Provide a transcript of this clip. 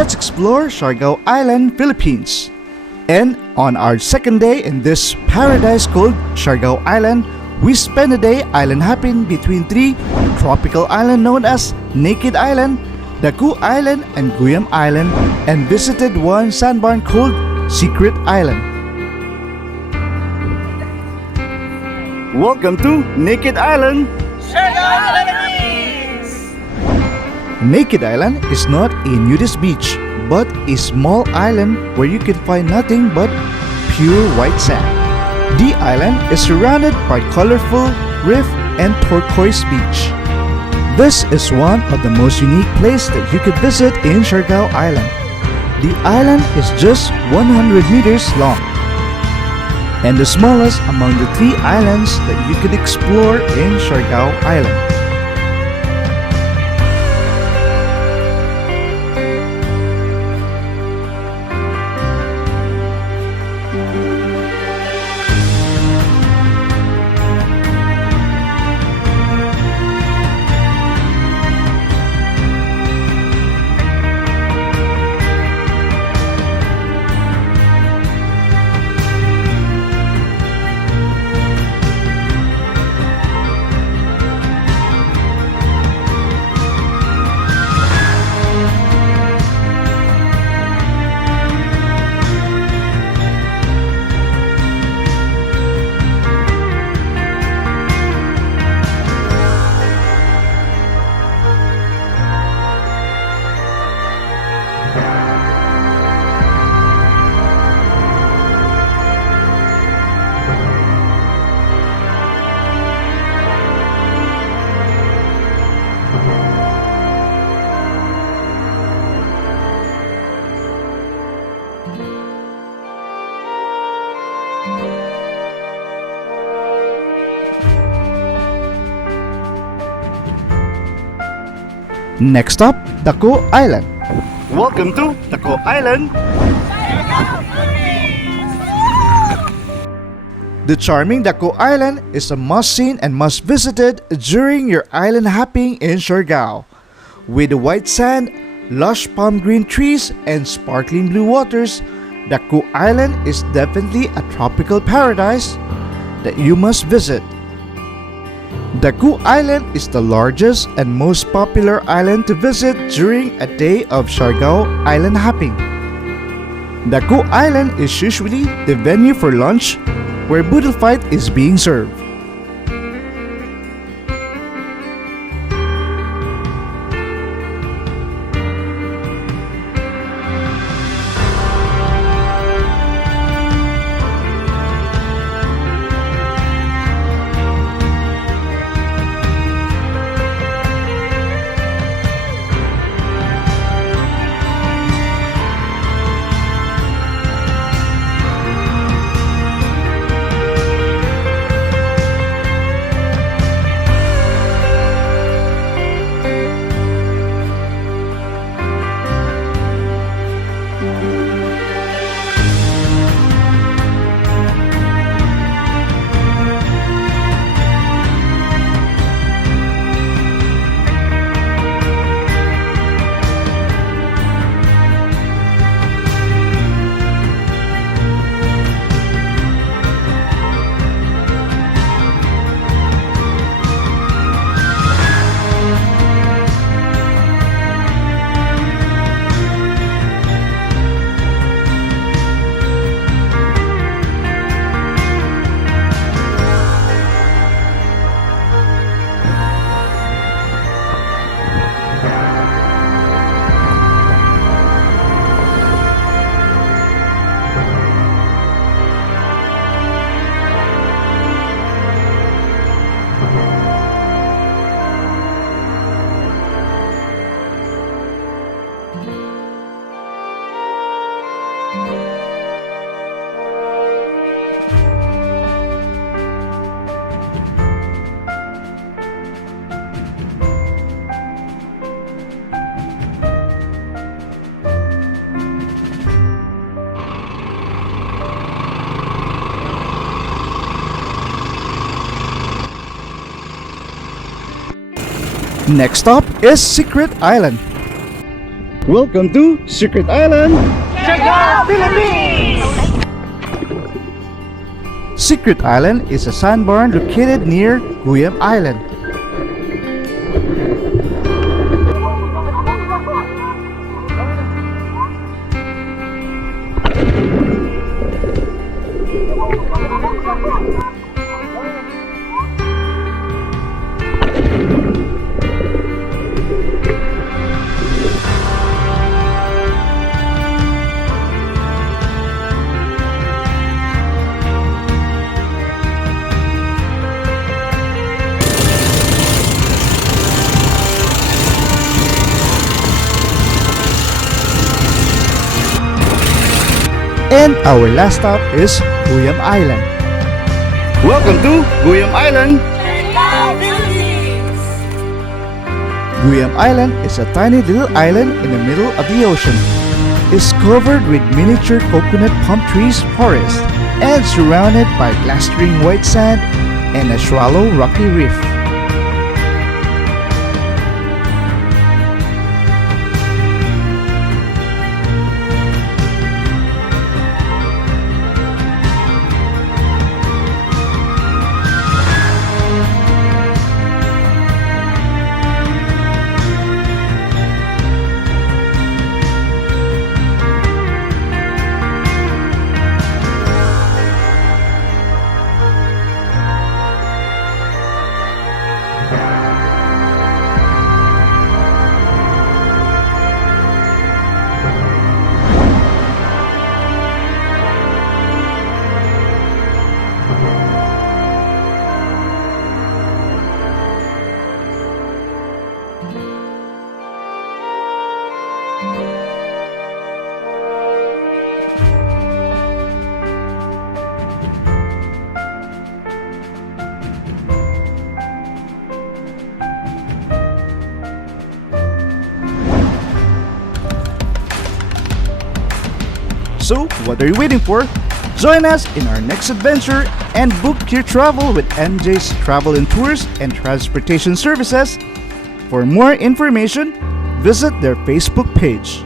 let's explore Siargao Island, Philippines. And on our second day in this paradise called Siargao Island, we spent a day island hopping between three tropical islands known as Naked Island, Daku Island, and Guyam Island, and visited one sandbar called Secret Island. Welcome to Naked Island! Naked Island is not a nudist beach, but a small island where you can find nothing but pure white sand. The island is surrounded by colorful reef and turquoise beach. This is one of the most unique places that you could visit in Siargao Island. The island is just 100 meters long and the smallest among the three islands that you could explore in Siargao Island. Next up, Daku Island. Welcome to Daku Island. The charming Daku Island is a must-seen and must-visited during your island hopping in Siargao. With the white sand, lush palm green trees, and sparkling blue waters, Daku Island is definitely a tropical paradise that you must visit. Daku Island is the largest and most popular island to visit during a day of Siargao Island hopping. Daku Island is usually the venue for lunch where boodle fight is being served. Next stop is Secret Island. Welcome to Secret Island, Siargao, Philippines! Secret Island is a sandbar located near Guyam Island. And our last stop is Guyam Island. Welcome to Guyam Island. Siargao, Philippines! Guyam Island is a tiny little island in the middle of the ocean. It's covered with miniature coconut palm trees forest and surrounded by glistering white sand and a shallow rocky reef. So, what are you waiting for? Join us in our next adventure and book your travel with MJ's Travel and Tours and Transportation Services. For more information, visit their Facebook page.